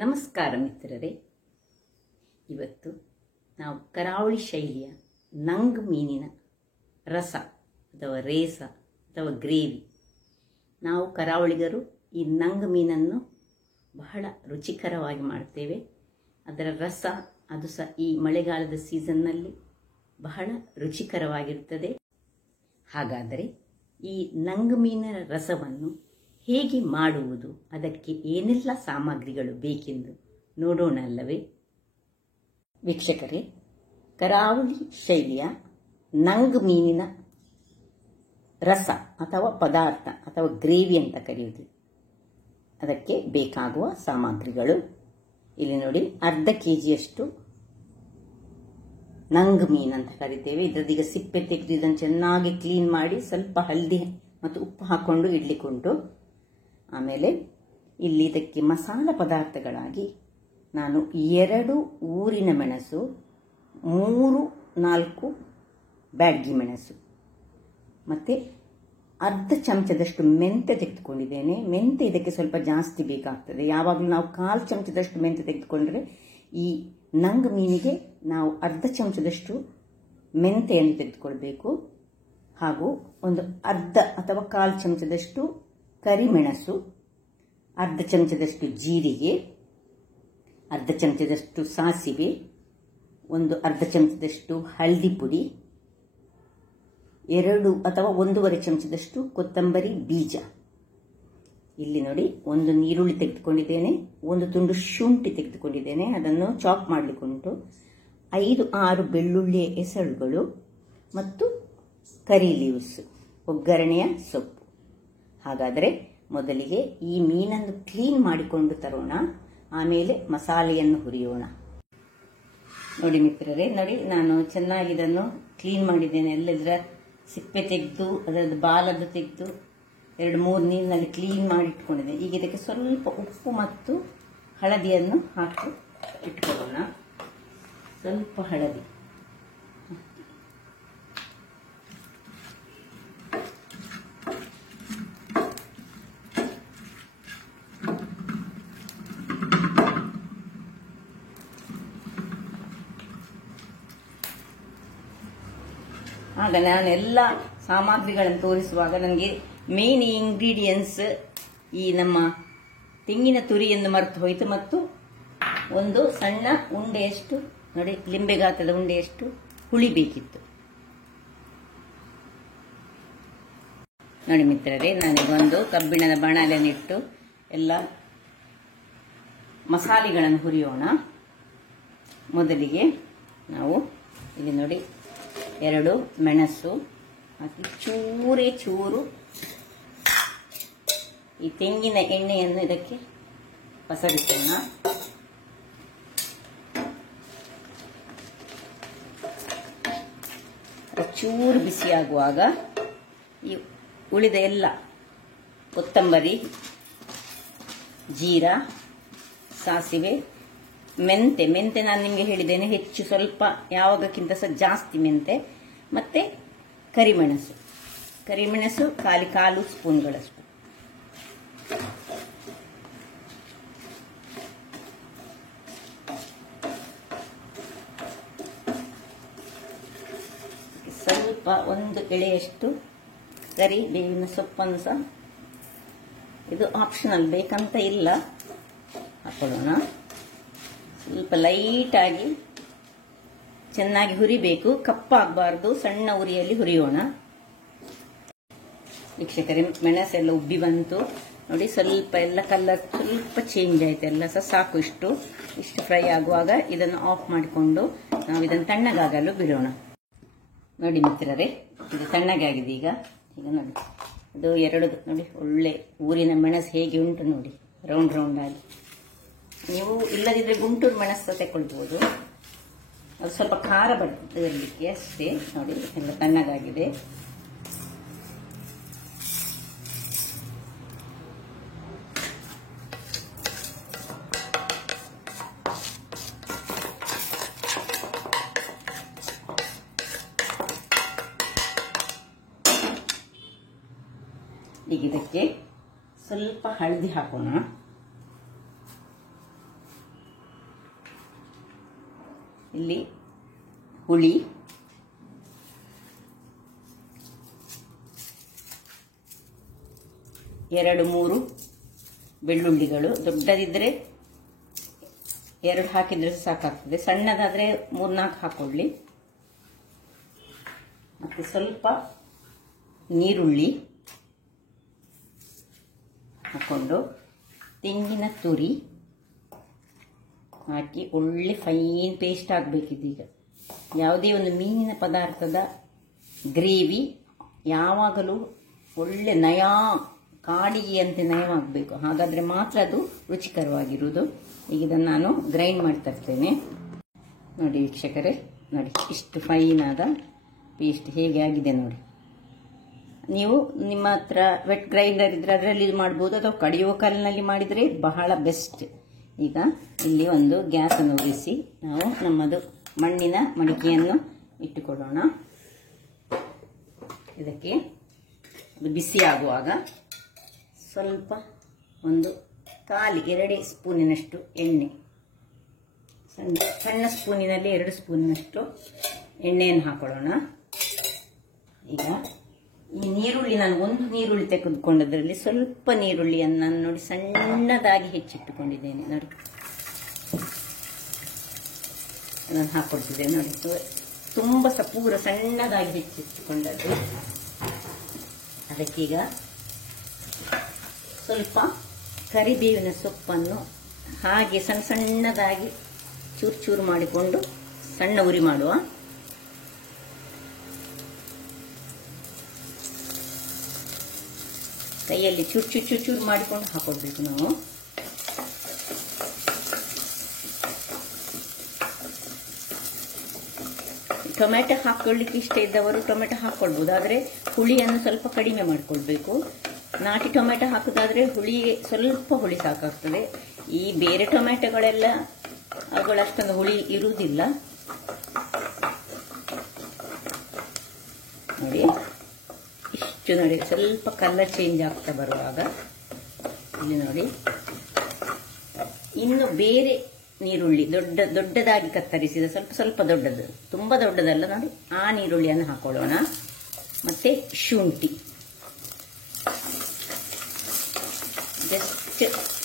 ನಮಸ್ಕಾರ ಮಿತ್ರರೇ. ಇವತ್ತು ನಾವು ಕರಾವಳಿ ಶೈಲಿಯ ನಂಗ್ ಮೀನಿನ ರಸ ಅಥವಾ ರೇಸ ಅಥವಾ ಗ್ರೇವಿ. ನಾವು ಕರಾವಳಿಗರು ಈ ನಂಗ್ ಮೀನನ್ನು ಬಹಳ ರುಚಿಕರವಾಗಿ ಮಾಡ್ತೇವೆ. ಅದರ ರಸ ಅದು ಸಹ ಈ ಮಳೆಗಾಲದ ಸೀಸನ್ನಲ್ಲಿ ಬಹಳ ರುಚಿಕರವಾಗಿರುತ್ತದೆ. ಹಾಗಾದರೆ ಈ ನಂಗ್ ಮೀನಿನ ರಸವನ್ನು ಹೇಗೆ ಮಾಡುವುದು, ಅದಕ್ಕೆ ಏನೆಲ್ಲ ಸಾಮಗ್ರಿಗಳು ಬೇಕೆಂದು ನೋಡೋಣ ಅಲ್ಲವೇ ವೀಕ್ಷಕರೇ? ಕರಾವಳಿ ಶೈಲಿಯ ನಂಗ್ ಮೀನಿನ ರಸ ಅಥವಾ ಪದಾರ್ಥ ಅಥವಾ ಗ್ರೇವಿ ಅಂತ ಕರೆಯುವುದು. ಅದಕ್ಕೆ ಬೇಕಾಗುವ ಸಾಮಗ್ರಿಗಳು ಇಲ್ಲಿ ನೋಡಿ. ಅರ್ಧ ಕೆಜಿಯಷ್ಟು ನಂಗ್ ಮೀನು ಅಂತ ಕರಿತೇವೆ. ಇದರದೀಗ ಸಿಪ್ಪೆ ತೆಗೆದು ಇದನ್ನು ಚೆನ್ನಾಗಿ ಕ್ಲೀನ್ ಮಾಡಿ ಸ್ವಲ್ಪ ಹಳದಿ ಮತ್ತು ಉಪ್ಪು ಹಾಕೊಂಡು ಇಡ್ಲಿಕ್ಕುಂಟು. ಆಮೇಲೆ ಇಲ್ಲಿ ಇದಕ್ಕೆ ಮಸಾಲ ಪದಾರ್ಥಗಳಾಗಿ ನಾನು 2 ಊರಿನ ಮೆಣಸು, 3-4 ಬ್ಯಾಡಗಿ ಮೆಣಸು, ಮತ್ತೆ ಅರ್ಧ ಚಮಚದಷ್ಟು ಮೆಂತೆ ತೆಗೆದುಕೊಂಡಿದ್ದೇನೆ. ಮೆಂತೆ ಇದಕ್ಕೆ ಸ್ವಲ್ಪ ಜಾಸ್ತಿ ಬೇಕಾಗ್ತದೆ. ಯಾವಾಗಲೂ ನಾವು 1/4 ಚಮಚದಷ್ಟು ಮೆಂತೆ ತೆಗೆದುಕೊಂಡ್ರೆ ಈ ನಂಗ್ ಮೀನಿಗೆ ನಾವು ಅರ್ಧ ಚಮಚದಷ್ಟು ಮೆಂತೆಯನ್ನು ತೆಗೆದುಕೊಳ್ಬೇಕು. ಹಾಗೂ ಒಂದು ಅರ್ಧ ಅಥವಾ 1/4 ಚಮಚದಷ್ಟು ಕರಿಮೆಣಸು, ಅರ್ಧ ಚಮಚದಷ್ಟು ಜೀರಿಗೆ, ಅರ್ಧ ಚಮಚದಷ್ಟು ಸಾಸಿವೆ, ಒಂದು ಅರ್ಧ ಚಮಚದಷ್ಟು ಹಳದಿ ಪುಡಿ, 2 ಅಥವಾ 1.5 ಚಮಚದಷ್ಟು ಕೊತ್ತಂಬರಿ ಬೀಜ. ಇಲ್ಲಿ ನೋಡಿ, ಒಂದು ನೀರುಳ್ಳಿ ತೆಗೆದುಕೊಂಡಿದ್ದೇನೆ, ಒಂದು ತುಂಡು ಶುಂಠಿ ತೆಗೆದುಕೊಂಡಿದ್ದೇನೆ, ಅದನ್ನು ಚಾಪ್ ಮಾಡಲಿಕ್ಕುಂಟು, 5-6 ಬೆಳ್ಳುಳ್ಳಿಯ ಎಸಳುಗಳು ಮತ್ತು ಕರಿ ಲೀವ್ಸ್, ಒಗ್ಗರಣೆಯ ಸೊಪ್ಪು. ಹಾಗಾದರೆ ಮೊದಲಿಗೆ ಈ ಮೀನನ್ನು ಕ್ಲೀನ್ ಮಾಡಿಕೊಂಡು ತರೋಣ, ಆಮೇಲೆ ಮಸಾಲೆಯನ್ನು ಹುರಿಯೋಣ. ನೋಡಿ ಮಿತ್ರರೇ, ನೋಡಿ ನಾನು ಚೆನ್ನಾಗಿ ಇದನ್ನು ಕ್ಲೀನ್ ಮಾಡಿದ್ದೇನೆ. ಎಲ್ಲದರ ಸಿಪ್ಪೆ ತೆಗೆದು ಅದರದ್ದು ಬಾಲದ್ದು ತೆಗೆದು 2-3 ನೀರಿನಲ್ಲಿ ಕ್ಲೀನ್ ಮಾಡಿ ಇಟ್ಕೊಂಡಿದ್ದೇನೆ. ಈಗ ಇದಕ್ಕೆ ಸ್ವಲ್ಪ ಉಪ್ಪು ಮತ್ತು ಹಳದಿಯನ್ನು ಹಾಕಿ ಇಟ್ಕೊಳ್ಳೋಣ. ಸ್ವಲ್ಪ ಹಳದಿ, ಆಗ ನಾನು ಎಲ್ಲ ಸಾಮಗ್ರಿಗಳನ್ನು ತೋರಿಸುವಾಗ ನನಗೆ ಮೇನ್ ಇಂಗ್ರೀಡಿಯೆಂಟ್ಸ್ ಈ ನಮ್ಮ ತೆಂಗಿನ ತುರಿಯನ್ನು ಮರೆತು ಹೋಯಿತು, ಮತ್ತು ಒಂದು ಸಣ್ಣ ಉಂಡೆಯಷ್ಟು ನೋಡಿ, ಲಿಂಬೆ ಗಾತ್ರದ ಉಂಡೆಯಷ್ಟು ಹುಳಿ ಬೇಕಿತ್ತು. ನೋಡಿ ಮಿತ್ರರೇ, ನಾನೀಗ ಒಂದು ಕಬ್ಬಿಣದ ಬಾಣಲೆಯನ್ನಿಟ್ಟು ಎಲ್ಲ ಮಸಾಲೆಗಳನ್ನು ಹುರಿಯೋಣ. ಮೊದಲಿಗೆ ನಾವು ಇಲ್ಲಿ ನೋಡಿ 2 ಮೆಣಸು ಹಾಕಿ ಚೂರೇ ಚೂರು ಈ ತೆಂಗಿನ ಎಣ್ಣೆಯನ್ನು ಇದಕ್ಕೆ ಪಸರಿಸೋಣ. ಚೂರು ಬಿಸಿಯಾಗುವಾಗ ಈ ಉಳಿದ ಎಲ್ಲ ಕೊತ್ತಂಬರಿ, ಜೀರಾ, ಸಾಸಿವೆ, ಮೆಂತೆ ನಾನು ನಿಮಗೆ ಹೇಳಿದ್ದೇನೆ, ಹೆಚ್ಚು ಸ್ವಲ್ಪ ಯಾವಾಗಕ್ಕಿಂತ ಸಹ ಜಾಸ್ತಿ ಮೆಂತೆ, ಮತ್ತೆ ಕರಿಮೆಣಸು 1/4 ಸ್ಪೂನ್ಗಳಷ್ಟು. ಸ್ವಲ್ಪ 1 ಎಳೆಯಷ್ಟು ಕರಿಬೇವಿನ ಸೊಪ್ಪನ್ನು ಸಹ, ಇದು ಆಪ್ಷನಲ್, ಬೇಕಂತ ಇಲ್ಲ, ಹಾಕೊಳ್ಳೋಣ. ಸ್ವಲ್ಪ ಲೈಟಾಗಿ ಚೆನ್ನಾಗಿ ಹುರಿಬೇಕು, ಕಪ್ಪಾಗಬಾರ್ದು, ಸಣ್ಣ ಉರಿಯಲ್ಲಿ ಹುರಿಯೋಣ. ವೀಕ್ಷಕರೇ, ಮೆಣಸೆಲ್ಲ ಉಬ್ಬಿ ಬಂತು ನೋಡಿ, ಸ್ವಲ್ಪ ಎಲ್ಲ ಕಲರ್ ಸ್ವಲ್ಪ ಚೇಂಜ್ ಆಯ್ತು, ಎಲ್ಲ ಸಹ ಸಾಕು. ಇಷ್ಟು ಫ್ರೈ ಆಗುವಾಗ ಇದನ್ನು ಆಫ್ ಮಾಡಿಕೊಂಡು ನಾವು ಇದನ್ನು ತಣ್ಣಗಾಗಲು ಬಿಡೋಣ. ನೋಡಿ ಮಿತ್ರರೇ, ಇದು ತಣ್ಣಗಾಗಿದೆ. ಈಗ ನೋಡಿ, ಇದು 2 ನೋಡಿ ಒಳ್ಳೆ ಊರಿನ ಮೆಣಸು ಹೇಗೆ ಉಂಟು ನೋಡಿ, ರೌಂಡ್ ಆಗಿ. ನೀವು ಇಲ್ಲದಿದ್ರೆ ಗುಂಟೂರು ಮೆಣಸು ತಗೊಳ್ಬಹುದು, ಅದು ಸ್ವಲ್ಪ ಖಾರ ಬರಲಿಕ್ಕೆ ಅಷ್ಟೇ. ನೋಡಿ ಎಲ್ಲ ತಣ್ಣಗಾಗಿದೆ. ಈಗ ಇದಕ್ಕೆ ಸ್ವಲ್ಪ ಹಳದಿ ಹಾಕೋಣ. ಇಲ್ಲಿ ಹುಳಿ, ಎರಡು ಮೂರು ಬೆಳ್ಳುಳ್ಳಿಗಳು, ದೊಡ್ಡದಿದ್ರೆ 2 ಹಾಕಿದ್ರೆ ಸಾಕಾಗ್ತದೆ, ಸಣ್ಣದಾದ್ರೆ 3-4 ಹಾಕೊಳ್ಳಿ. ಮತ್ತೆ ಸ್ವಲ್ಪ ನೀರುಳ್ಳಿ ಹಾಕೊಂಡು ತೆಂಗಿನ ತುರಿ ಹಾಕಿ ಒಳ್ಳೆ ಫೈನ್ ಪೇಸ್ಟ್ ಆಗಬೇಕಿದೀಗ. ಯಾವುದೇ ಒಂದು ಮೀನಿನ ಪದಾರ್ಥದ ಗ್ರೇವಿ ಯಾವಾಗಲೂ ಒಳ್ಳೆ ನಯಾ ಕಾಡಿಗೆಯಂತೆ ನಯವಾಗಬೇಕು, ಹಾಗಾದರೆ ಮಾತ್ರ ಅದು ರುಚಿಕರವಾಗಿರುವುದು. ಈಗ ಇದನ್ನು ನಾನು ಗ್ರೈಂಡ್ ಮಾಡ್ತಾ ಇರ್ತೇನೆ. ನೋಡಿ ವೀಕ್ಷಕರೇ, ನೋಡಿ ಇಷ್ಟು ಫೈನ್ ಆದ ಪೇಸ್ಟ್ ಹೇಗೆ ಆಗಿದೆ ನೋಡಿ. ನೀವು ನಿಮ್ಮ ಹತ್ರ ವೆಟ್ ಗ್ರೈಂಡರ್ ಇದ್ರೆ ಅದರಲ್ಲಿ ಮಾಡ್ಬೋದು, ಅಥವಾ ಕಡಿಯುವ ಕಲ್ಲಿನಲ್ಲಿ ಮಾಡಿದರೆ ಬಹಳ ಬೆಸ್ಟ್. ಈಗ ಇಲ್ಲಿ ಒಂದು ಗ್ಯಾಸನ್ನು ಉರಿಸಿ ನಾವು ನಮ್ಮದು ಮಣ್ಣಿನ ಮಡಿಕೆಯನ್ನು ಇಟ್ಟುಕೊಳ್ಳೋಣ. ಇದಕ್ಕೆ ಅದು ಬಿಸಿ ಆಗುವಾಗ ಸ್ವಲ್ಪ ಒಂದು 1/2 ಸ್ಪೂನಿನಷ್ಟು ಎಣ್ಣೆ, ಸಣ್ಣ ಸ್ಪೂನಿನಲ್ಲಿ 2 ಸ್ಪೂನಿನಷ್ಟು ಎಣ್ಣೆಯನ್ನು ಹಾಕೊಳ್ಳೋಣ. ಈಗ ಈ ನೀರುಳ್ಳಿ, ನಾನು ಒಂದು ನೀರುಳ್ಳಿ ತೆಗೆದುಕೊಂಡದ್ರಲ್ಲಿ ಸ್ವಲ್ಪ ನೀರುಳ್ಳಿಯನ್ನು ನಾನು ನೋಡಿ ಸಣ್ಣದಾಗಿ ಹೆಚ್ಚಿಟ್ಟುಕೊಂಡಿದ್ದೇನೆ. ನೋಡಿ ಅದನ್ನು ಹಾಕೊಳ್ತಿದ್ದೇನೆ. ನೋಡಿ ತುಂಬ ಪೂರ ಸಣ್ಣದಾಗಿ ಹೆಚ್ಚಿಟ್ಟುಕೊಂಡದ್ದು. ಅದಕ್ಕೀಗ ಸ್ವಲ್ಪ ಕರಿಬೇವಿನ ಸೊಪ್ಪನ್ನು ಹಾಗೆ ಸಣ್ಣದಾಗಿ ಚೂರು ಚೂರು ಮಾಡಿಕೊಂಡು ಸಣ್ಣ ಉರಿ ಮಾಡುವ. ಕೈಯಲ್ಲಿ ಚೂರು ಚೂರು ಚೂರು ಚೂರು ಮಾಡಿಕೊಂಡು ಹಾಕೊಳ್ಬೇಕು ನಾವು. ಟೊಮೆಟೊ ಹಾಕೊಳ್ಳಿಕ್ಕೆ ಇಷ್ಟ ಇದ್ದವರು ಟೊಮೆಟೊ ಹಾಕೊಳ್ಬಹುದು, ಆದರೆ ಹುಳಿಯನ್ನು ಸ್ವಲ್ಪ ಕಡಿಮೆ ಮಾಡಿಕೊಳ್ಬೇಕು. ನಾಟಿ ಟೊಮೆಟೊ ಹಾಕೋದಾದ್ರೆ ಹುಳಿಗೆ ಸ್ವಲ್ಪ ಹುಳಿ ಸಾಕಾಗ್ತದೆ. ಈ ಬೇರೆ ಟೊಮೆಟೊಗಳೆಲ್ಲ ಅವುಗಳು ಅಷ್ಟೊಂದು ಹುಳಿ ಇರುವುದಿಲ್ಲ. ನೋಡಿ ಇಷ್ಟು ನೋಡಿ, ಸ್ವಲ್ಪ ಕಲರ್ ಚೇಂಜ್ ಆಗ್ತಾ ಬರುವಾಗ ಇಲ್ಲಿ ನೋಡಿ ಇನ್ನು ಬೇರೆ ನೀರುಳ್ಳಿ ದೊಡ್ಡದಾಗಿ ಕತ್ತರಿಸಿದ ಸ್ವಲ್ಪ ದೊಡ್ಡದು, ತುಂಬಾ ದೊಡ್ಡದಲ್ಲ ನೋಡಿ, ಆ ನೀರುಳ್ಳಿಯನ್ನು ಹಾಕೊಳ್ಳೋಣ. ಮತ್ತೆ ಶುಂಠಿ ಜಸ್ಟ್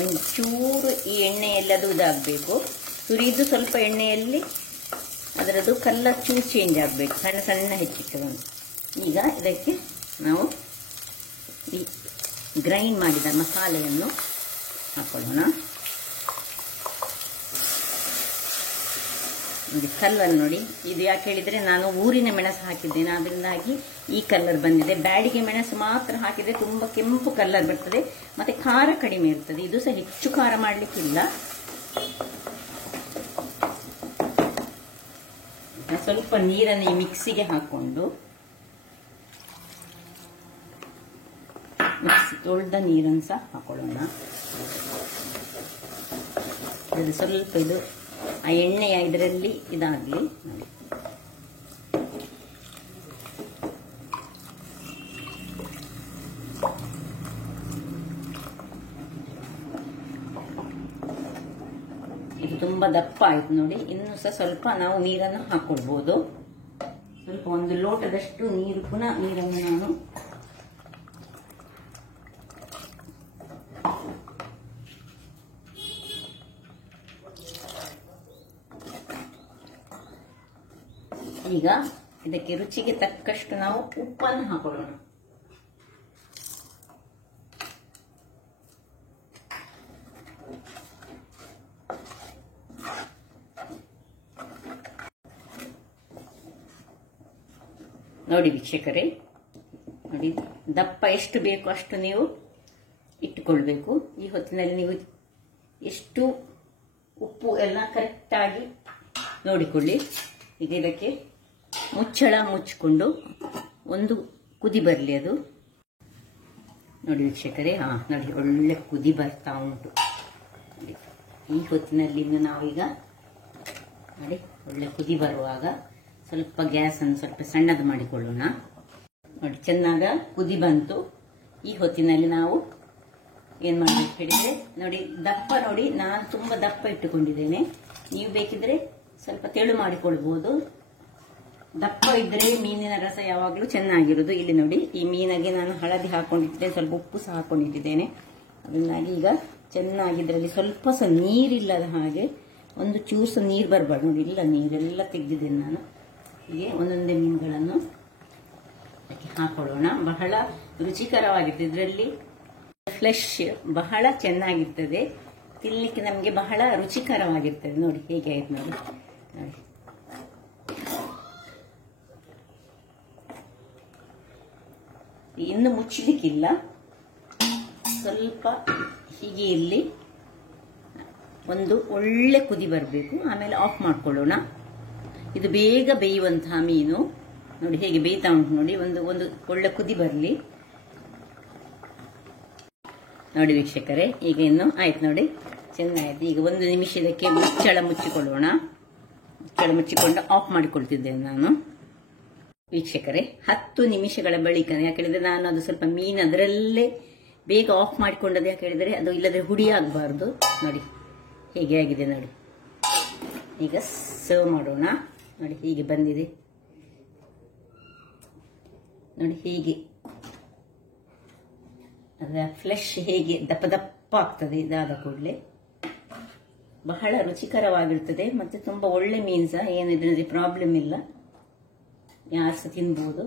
ಒಂಚೂರು ಈ ಎಣ್ಣೆಯಲ್ಲಿ ಅದು ಇದಾಗಬೇಕು, ತುರಿದು ಸ್ವಲ್ಪ ಎಣ್ಣೆಯಲ್ಲಿ ಅದರದ್ದು ಕಲರ್ ಚೂರು ಚೇಂಜ್ ಆಗಬೇಕು, ಸಣ್ಣ ಸಣ್ಣ ಹೆಚ್ಚಿಟ್ಟವನ್ನು. ಈಗ ಇದಕ್ಕೆ ನಾವು ಈ ಗ್ರೈಂಡ್ ಮಾಡಿದ ಮಸಾಲೆಯನ್ನು ಹಾಕೊಳ್ಳೋಣ. ನೋಡಿ ಕಲರ್ ನೋಡಿ, ಇದು ಯಾಕೆ ಹೇಳಿದ್ರೆ ನಾನು ಊರಿನ ಮೆಣಸು ಹಾಕಿದ್ದೇನೆ, ಅದರಿಂದಾಗಿ ಈ ಕಲರ್ ಬಂದಿದೆ. ಬ್ಯಾಡಿಗೆ ಮೆಣಸು ಮಾತ್ರ ಹಾಕಿದ್ರೆ ತುಂಬಾ ಕೆಂಪು ಕಲರ್ ಬರ್ತದೆ, ಮತ್ತೆ ಖಾರ ಕಡಿಮೆ ಇರ್ತದೆ. ಇದು ಸಹ ಹೆಚ್ಚು ಖಾರ ಮಾಡ್ಲಿಕ್ಕಿಲ್ಲ. ಸ್ವಲ್ಪ ನೀರನ್ನು ಈ ಮಿಕ್ಸಿಗೆ ಹಾಕೊಂಡು, ಮಿಕ್ಸಿ ತೊಳೆದ ನೀರನ್ನು ಸಹ ಹಾಕೊಳ್ಳೋಣ. ಇದು ಸ್ವಲ್ಪ ಇದು ಆ ಎಣ್ಣೆಯ ಇದರಲ್ಲಿ ಇದಾಗಲಿ. ಇದು ತುಂಬಾ ದಪ್ಪ ಆಯ್ತು ನೋಡಿ. ಇನ್ನು ಸಹ ಸ್ವಲ್ಪ ನಾವು ನೀರನ್ನು ಹಾಕೊಳ್ಬಹುದು. ಸ್ವಲ್ಪ 1 ಲೋಟದಷ್ಟು ನೀರು, ಪುನಃ ನೀರನ್ನು ನಾನು ಈಗ ಇದಕ್ಕೆ ರುಚಿಗೆ ತಕ್ಕಷ್ಟು ನಾವು ಉಪ್ಪನ್ನು ಹಾಕೊಳ್ಳೋಣ. ನೋಡಿ ವೀಕ್ಷಕರೇ, ನೋಡಿ ದಪ್ಪ ಎಷ್ಟು ಬೇಕು ಅಷ್ಟು ನೀವು ಇಟ್ಟುಕೊಳ್ಬೇಕು. ಈ ಹೊತ್ತಿನಲ್ಲಿ ನೀವು ಎಷ್ಟು ಉಪ್ಪು ಎಲ್ಲ ಕರೆಕ್ಟಾಗಿ ನೋಡಿಕೊಳ್ಳಿ. ಈಗ ಇದಕ್ಕೆ ಮುಚ್ಚಳ ಮುಚ್ಚಿಕೊಂಡು ಒಂದು ಕುದಿ ಬರಲಿ ಅದು. ನೋಡಿ ವೀಕ್ಷಕರೇ, ನೋಡಿ ಒಳ್ಳೆ ಕುದಿ ಬರ್ತಾ ಉಂಟು. ಈ ಹೊತ್ತಿನಲ್ಲಿ ನಾವೀಗ ನೋಡಿ ಒಳ್ಳೆ ಕುದಿ ಬರುವಾಗ ಸ್ವಲ್ಪ ಗ್ಯಾಸನ್ನು ಸ್ವಲ್ಪ ಸಣ್ಣದು ಮಾಡಿಕೊಳ್ಳೋಣ. ನೋಡಿ ಚೆನ್ನಾಗ ಕುದಿ ಬಂತು. ಈ ಹೊತ್ತಿನಲ್ಲಿ ನಾವು ಏನ್ ಮಾಡ್ಬೇಕು ಹೇಳಿದ್ರೆ, ನೋಡಿ ದಪ್ಪ ನೋಡಿ, ನಾನು ತುಂಬಾ ದಪ್ಪ ಇಟ್ಟುಕೊಂಡಿದ್ದೇನೆ. ನೀವು ಬೇಕಿದ್ರೆ ಸ್ವಲ್ಪ ತೆಳು ಮಾಡಿಕೊಳ್ಬಹುದು. ದಪ್ಪ ಇದ್ರೆ ಮೀನಿನ ರಸ ಯಾವಾಗಲೂ ಚೆನ್ನಾಗಿರೋದು. ಇಲ್ಲಿ ನೋಡಿ, ಈ ಮೀನಿಗೆ ನಾನು ಹಳದಿ ಹಾಕೊಂಡಿದ್ದೇನೆ, ಸ್ವಲ್ಪ ಉಪ್ಪು ಸಹ ಹಾಕೊಂಡಿದ್ದೇನೆ. ಅದನ್ನಾಗಿ ಈಗ ಚೆನ್ನಾಗಿ ಇದರಲ್ಲಿ ಸ್ವಲ್ಪ ಸಹ ನೀರಿಲ್ಲದ ಹಾಗೆ, ಒಂದು ಚೂರು ನೀರು ಬರಬಾರ್ದು ನೋಡಿ. ಇಲ್ಲ, ನೀರೆಲ್ಲ ತೆಗೆದಿದ್ದೇನೆ ನಾನು. ಹೀಗೆ ಒಂದೊಂದೇ ಮೀನುಗಳನ್ನು ಹಾಕೊಳ್ಳೋಣ. ಬಹಳ ರುಚಿಕರವಾಗಿರ್ತದೆ. ಇದರಲ್ಲಿ ಫ್ಲೆಶ್ ಬಹಳ ಚೆನ್ನಾಗಿರ್ತದೆ, ತಿನ್ನಲಿಕ್ಕೆ ನಮಗೆ ಬಹಳ ರುಚಿಕರವಾಗಿರ್ತದೆ. ನೋಡಿ ಹೇಗೆ ಆಯ್ತು ನೋಡಿ. ನೋಡಿ, ಇನ್ನು ಮುಚ್ಚಲಿಕ್ಕಿಲ್ಲ, ಸ್ವಲ್ಪ ಹೀಗೆ ಇಲ್ಲಿ ಒಂದು ಒಳ್ಳೆ ಕುದಿ ಬರಬೇಕು, ಆಮೇಲೆ ಆಫ್ ಮಾಡ್ಕೊಳ್ಳೋಣ. ಇದು ಬೇಗ ಬೇಯುವಂತಹ ಮೀನು. ನೋಡಿ ಹೇಗೆ ಬೇಯ್ತಾ ಉಂಟು ನೋಡಿ. ಒಂದು ಒಳ್ಳೆ ಕುದಿ ಬರಲಿ ನೋಡಿ ವೀಕ್ಷಕರೇ. ಈಗ ಇನ್ನು ಆಯ್ತು ನೋಡಿ, ಚೆನ್ನಾಯ್ತು. ಈಗ 1 ನಿಮಿಷದಕ್ಕೆ ಮುಚ್ಚಳ ಮುಚ್ಚಿಕೊಳ್ಳೋಣ. ಮುಚ್ಚಳ ಮುಚ್ಚಿಕೊಂಡು ಆಫ್ ಮಾಡಿಕೊಳ್ತಿದ್ದೇನೆ ನಾನು ವೀಕ್ಷಕರೇ. 10 ನಿಮಿಷಗಳ ಬಳಿಕ, ಯಾಕೆಳಿದ್ರೆ ನಾನು ಅದು ಸ್ವಲ್ಪ ಮೀನು ಅದರಲ್ಲೇ ಬೇಗ ಆಫ್ ಮಾಡಿಕೊಂಡದ್ದು, ಯಾಕೆಳಿದ್ರೆ ಅದು ಇಲ್ಲದ್ರೆ ಹುಡಿ ಆಗಬಾರ್ದು. ನೋಡಿ ಹೇಗೆ ಆಗಿದೆ ನೋಡಿ. ಈಗ ಸರ್ವ್ ಮಾಡೋಣ. ನೋಡಿ ಹೀಗೆ ಬಂದಿದೆ ನೋಡಿ. ಹೀಗೆ ಅದರ ಫ್ಲೆಶ್ ಹೇಗೆ ದಪ್ಪ ದಪ್ಪ ಆಗ್ತದೆ ಇದಾದ ಕೂಡಲೇ. ಬಹಳ ರುಚಿಕರವಾಗಿರ್ತದೆ, ಮತ್ತೆ ತುಂಬಾ ಒಳ್ಳೆ ಮೀನು ಸಹ. ಏನಿದ್ರೆ ಪ್ರಾಬ್ಲಮ್ ಇಲ್ಲ, ಯಾರು ಸಹ ತಿನ್ಬಹುದು.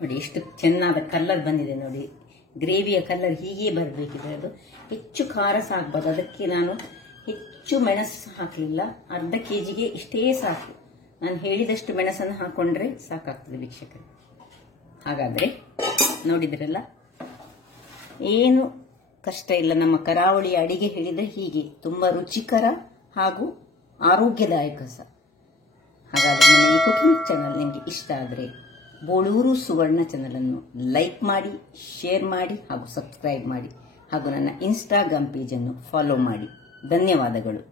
ನೋಡಿ ಎಷ್ಟು ಚೆನ್ನಾದ ಕಲರ್ ಬಂದಿದೆ ನೋಡಿ. ಗ್ರೇವಿಯ ಕಲರ್ ಹೀಗೆ ಬರಬೇಕಿದೆ. ಅದು ಹೆಚ್ಚು ಖಾರ ಸಾಕಬಾರ್ದು, ಅದಕ್ಕೆ ನಾನು ಹೆಚ್ಚು ಮೆಣಸು ಹಾಕಲಿಲ್ಲ. ಅರ್ಧ ಕೆಜಿಗೆ ಇಷ್ಟೇ ಸಾಕು. ನಾನು ಹೇಳಿದಷ್ಟು ಮೆಣಸನ್ನು ಹಾಕೊಂಡ್ರೆ ಸಾಕಾಗ್ತದೆ ವೀಕ್ಷಕರೇ. ಹಾಗಾದ್ರೆ ನೋಡಿದ್ರಲ್ಲ, ಏನು ಕಷ್ಟ ಇಲ್ಲ. ನಮ್ಮ ಕರಾವಳಿಯ ಅಡಿಗೆ ಹೇಳಿದ್ರೆ ಹೀಗೆ ತುಂಬಾ ರುಚಿಕರ ಹಾಗೂ ಆರೋಗ್ಯದಾಯಕ ಸಹ. ಹಾಗಾದ್ರೆ ನನ್ನ ಈ ಕುಕಿಂಗ್ ಚಾನಲ್ ನಿಮಗೆ ಇಷ್ಟ ಆದರೆ ಬೋಳೂರು ಸುವರ್ಣ ಚಾನಲ್ ಅನ್ನು ಲೈಕ್ ಮಾಡಿ, ಶೇರ್ ಮಾಡಿ ಹಾಗೂ ಸಬ್ಸ್ಕ್ರೈಬ್ ಮಾಡಿ, ಹಾಗೂ ನನ್ನ ಇನ್ಸ್ಟಾಗ್ರಾಮ್ ಪೇಜ್ ಅನ್ನು ಫಾಲೋ ಮಾಡಿ. ಧನ್ಯವಾದಗಳು.